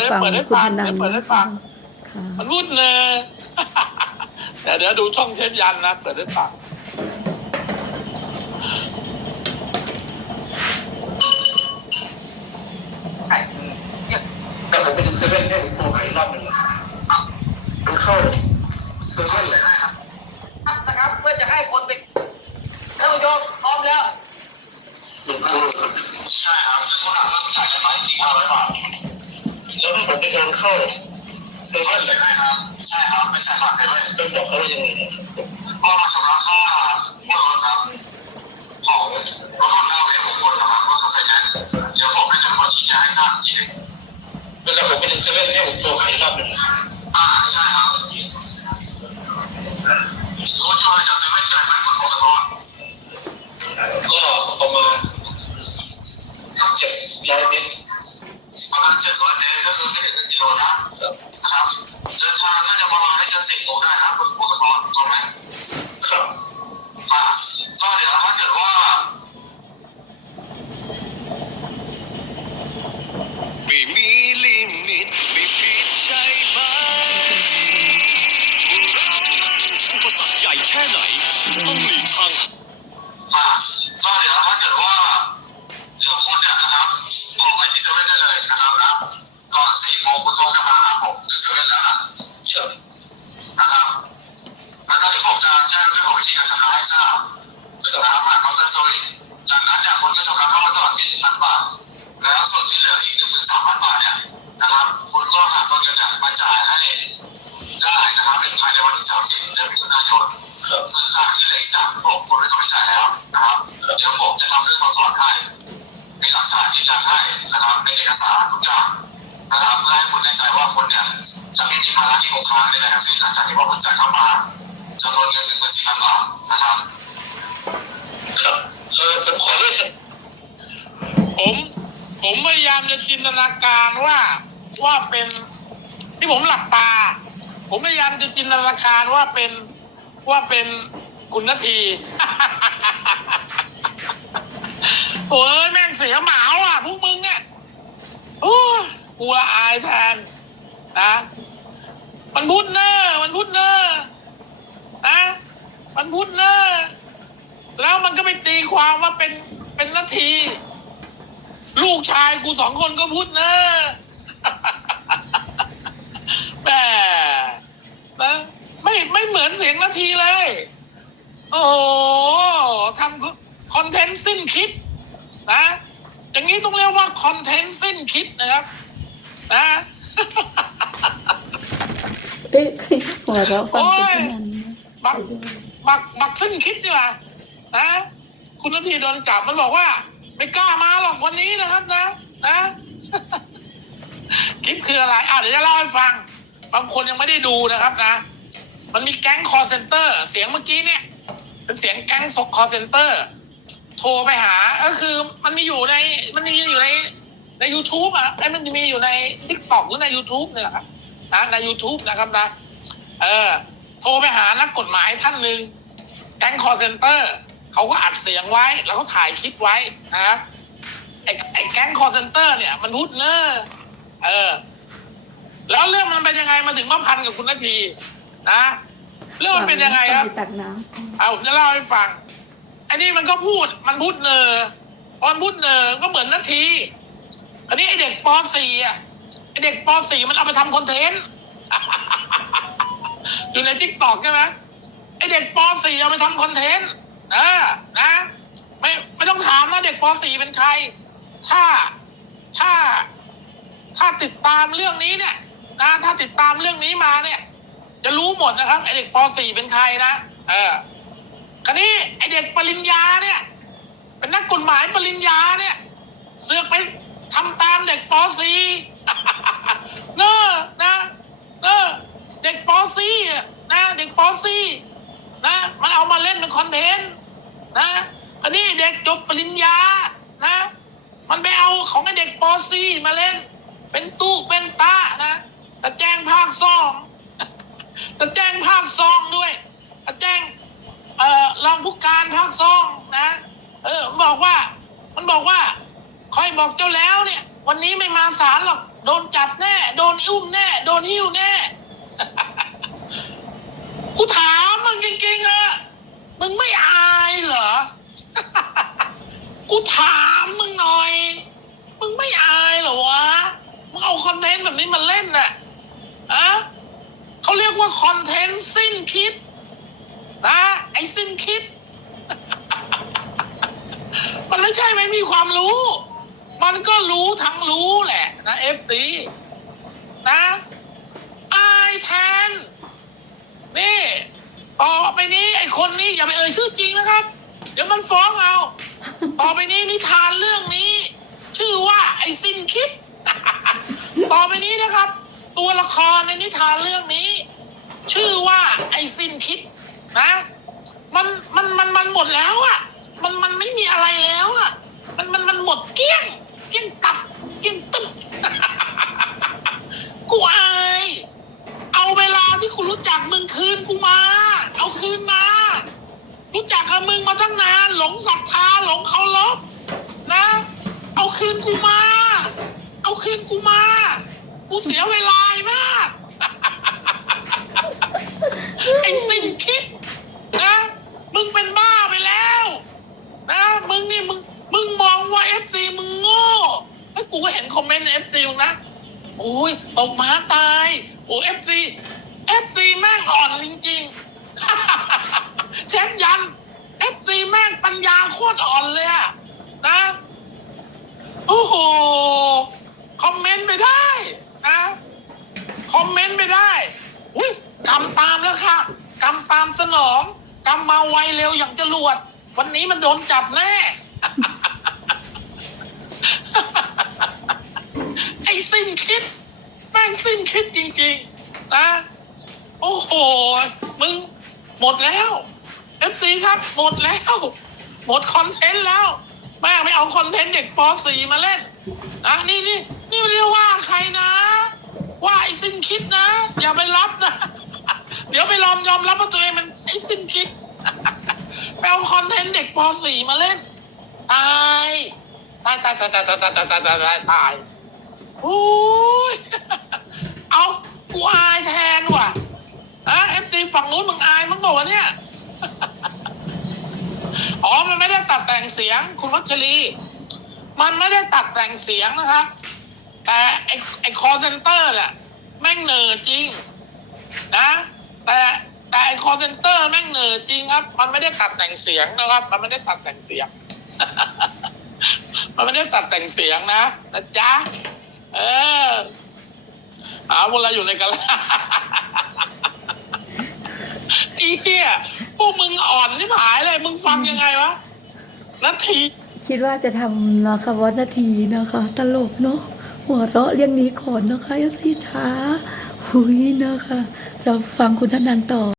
ดี๋ยวฟังเปิดให้คุณฟัธงนัเดี๋ยนวเปิดให้นะฟัคะงค่ะมันพูดเนอเดี๋ยวเดี๋ยวดูช่องเชฟยันนะเปิดให้ฟังไข่เนี่ยแต่ผมไปถึงเซเว่นเนี่ยผมโทรหาอีกรอบหนึ่งมันเข้าเซเว่นเลยนะครับนะครับเพื่อจะให้คนไปท่านผู้ชมพร้อมแล้วใช่ครับซึ่งคนหลังก็จ่ายกันมาสี่ห้าร้อยบาท แล้วผมไปเดินเข้าเซเว่นใช่ครับใช่ครับไม่จ่ายบัตรเซเว่นเป็นบอกเขาว่ายังไงครับก็มาชำระค่าว่ารถครับของรถคนหน้าเวรของคนนะครับก็ต้องใช้แนเดี๋ยวผมไปถึงคนชี้แจงให้ทราบทีนึงเวลาผมไปถึงเซเว่นเนี่ยผมโทรใครรอบหนึ่งอ่าใช่ครับ ต้องหลีกทางอ่าก็เดี๋ยวถ้าเกิดว่าเดี๋ยวคุณเนี่ยนะครับบอกไปที่เซเว่นได้เลยนะครับนะก่อนสี่โมงคุณโทรกลับมาหาผมถึงเซเว่นแล้วนะเชิญนะครับแล้วก็เดี๋ยวผมจะแจ้งเรื่องของวิธีการชำระให้ทราบนะครับผ่านเคาน์เตอร์โซลิจากนั้นเนี่ยคุณก็ชำระเข้ามาก่อนที่หนึ่งพันบาทแล้วส่วนที่เหลืออีกหนึ่งหมื่นสามพันบาทเนี่ยนะครับคุณก็หาต้นเงินเนี่ยมาจ่ายให้ได้นะครับเป็นภายในวันที่ รับเอกสารทุกอย่างนะครับเพื่อให้คุณแน่ใจว่าคุณเนี่ยจะไม่มีภาระที่คงค้างในทั้งสิ้นหลังจากที่ว่าคุณจ่ายเข้ามาจำนวนเงินหนึ่งหมื่นสี่พันบาทนะครับครับเออผมขอเรียกผมผมพยายามจะจินตนาการว่าว่าเป็นที่ผมหลับตาผมพยายามจะจินตนาการว่าเป็นว่าเป็นคุณนาทีโอ้ยแม่งเสียหมาว่ะ โอ้ยกลัวอายแทนนะมันพูดเนอร์มันพูดเนอร์นะ มันพูดเนอร์แล้วมันก็ไปตีความว่าเป็นเป็นนาที ลูกชายกูสองคนก็พูดเนอแหมนะไม่ไม่เหมือนเสียงนาทีเลย โอ้โหทำคอนเทนต์สิ้นคิดนะ อย่างนี้ต้องเรียกว่าคอนเทนต์สิ้นคิดนะครับ นะเอ๊ะหัวเราะฟังคุณธนันนะบักบักบักสิ้นคิดดีกว่านะคุณนาทีโดนจับมันบอกว่า ไม่กล้ามาหรอกวันนี้นะครับ นะ นะคลิปคืออะไรอะเดี๋ยวจะเล่าให้ฟัง บางคนยังไม่ได้ดูนะครับนะ มันมีแก๊งคอร์เซนเตอร์ เสียงเมื่อกี้เนี่ย เป็นเสียงแก๊งคอร์เซนเตอร์ โทรไปหา ก็คือมันมีอยู่ในมันมีอยู่ในใน YouTube อะไอ้มันจะมีอยู่ใน t ิ k t o k หรือใน YouTube เนี่ยแหละครับนะใน YouTube นะครับนะเออ โทรไปหานักกฎหมายท่านหนึ่งแก๊งคอร์เซนเตอร์เขาก็อัดเสียงไว้ แล้วเขาถ่ายคลิปไว้นะครับไอ้ไอ้แก๊งคอร์เซนเตอร์เนี่ยมันพูดเนอร์เออ แล้วเรื่องมันเป็นยังไงมาถึงมาพันกับคุณนาทีนะ เรื่องมันเป็นยังไงครับฟัปตักน้ำเอาผมจะเล่าให้ฟังไอ้นี่มันก็พูดมันพูดเนอพอนพูดเนอก็เหมือนนาที อันนี้ไอเด็กป .4 อะไอเด็กป .4 มันเอาไปทำคอนเทนต์อยู่ในทิกตอกใช่ไหมไอเด็กป .4 เอาไปทำคอนเทนต์นะนะไม่ไม่ต้องถามนะเด็กป .4 เป็นใคร ถ้าถ้าถ้าติดตามเรื่องนี้เนี่ยนะถ้าติดตามเรื่องนี้มาเนี่ย จะรู้หมดนะครับไอเด็กป .4 เป็นใครนะเออ คราวนี้ไอเด็กปริญญาเนี่ย เป็นนักกฎหมายปริญญาเนี่ย เสือกไปทำตามเด็กป .4 เนอะนะเนอะเด็กป .4 อะนะเด็กป .4 นะมันเอามาเล่นเป็นคอนเทนต์นะอันนี้เด็กจบปริญญานะ มันไปเอาของไอเด็กป .4 มาเล่น เป็นตู้เป็นตานะแต่แจ้งภาคซองจะแจ้งภาคซองด้วยจะแจ้ง เอ่อรองผู้การภาคซองนะ เออมันบอกว่า มันบอกว่าคอยบอกเจ้าแล้วเนี่ย วันนี้ไม่มาศาลหรอกโดนจับแน่ โดนอุ้มแน่ โดนหิ้วแน่กูถามมึงจริงๆอะมึงไม่อายเหรอ กูถามมึงหน่อย มึงไม่อายเหรอวะ มึงเอาคอนเทนต์แบบนี้มาเล่นน่ะอะเขาเรียกว่าคอนเทนต์สิ้นคิด นะไอ้สิ้นคิด มันไม่ใช่ไม่มีความรู้ มันก็รู้ทั้งรู้แหละนะเอฟซีนะอายแทน นี่ต่อไปนี้ไอ้คนนี้อย่าไปเอ่ยชื่อจริงนะครับ เดี๋ยวมันฟ้องเอา ต่อไปนี้นิทานเรื่องนี้ ชื่อว่าไอ้สิ้นคิด ต่อไปนี้นะครับ ตัวละครในนิทานเรื่องนี้ ชื่อว่าไอ้สิ้นคิด นะ มันมันมันมันหมดแล้วอะ มันมันไม่มีอะไรแล้วอะ มันมันมันหมดเกลี้ยง เกลี้ยงตับ เกลี้ยงตึ๊บกูอายเอาเวลาที่คุณรู้จักมึงคืนกูมา เอาคืนมา รู้จักกับมึงมาตั้งนาน หลงศรัทธาหลงเคารพนะ เอาคืนกูมา เอาคืนกูมา กูเสียเวลามากไอ้สิ้นคิด นะ มึงเป็นบ้าไปแล้ว นะมึงนี่มึงมึงมองว่าเอฟซีมึงโง่ไอ้กูก็เห็นคอมเมนต์เอฟซีมึงนะโอ้ยตกหมาตาย โอ้เอฟซีเอฟซีแม่งอ่อนจริงๆเชฟยันเอฟซีแม่งปัญญาโคตรอ่อนเลยอะนะโอ้โหคอมเมนต์ไปได้นะคอมเมนต์ไปได้อุ้ยกำตามแล้วค่ะกำตามสนองกำมาไวเร็วอย่างจรวด วันนี้มันโดนจับแน่ไอ้สิ้นคิดแม่งสิ้นคิดจริง ๆ นะ โอ้โห มึงหมดแล้วเอฟซีครับ หมดแล้ว หมดคอนเทนต์แล้วแม่งไม่เอาคอนเทนต์เด็กป .4 มาเล่นนะนี่นี่นี่ไม่ได้ว่าใครนะ ว่าไอ้สิ้นคิดนะ อย่าไปรับนะ เดี๋ยวไปลอมยอมรับว่าตัวเองมันไอ้สิ้นคิด ไปเอาคอนเทนต์เด็กป .4 มาเล่น ตายตายตายตายตายตายตายตายตายตายตายตายโอ้ยเอากูอายแทนว่ะอะเอฟซีฝั่งนู้นมึงอายมึงบอกว่าเนี่ยอ๋อมันไม่ได้ตัดแต่งเสียง คุณวัชรี มันไม่ได้ตัดแต่งเสียงนะครับ แต่ไอไอคอเซนเตอร์แหละแม่งเหนอจริง นะ อคอเซนเตอร์แม่งเหนือจริงครับ มันไม่ได้ตัดแต่งเสียงนะครับ มันไม่ได้ตัดแต่งเสียง มันไม่ได้ตัดแต่งเสียงนะนะจ๊ะ เออหาเวลาอยู่ในกันละไอ้เหี้ยพวกมึงอ่อนนี่หายเลย มึงฟังยังไงวะนาที คิดว่าจะทำนะคะวันนาทีนะคะ ตลกเนาะหัวเราะเรื่องนี้ก่อนนะคะยศสีช้าหุยนะคะ เราฟังคุณธนันต่อ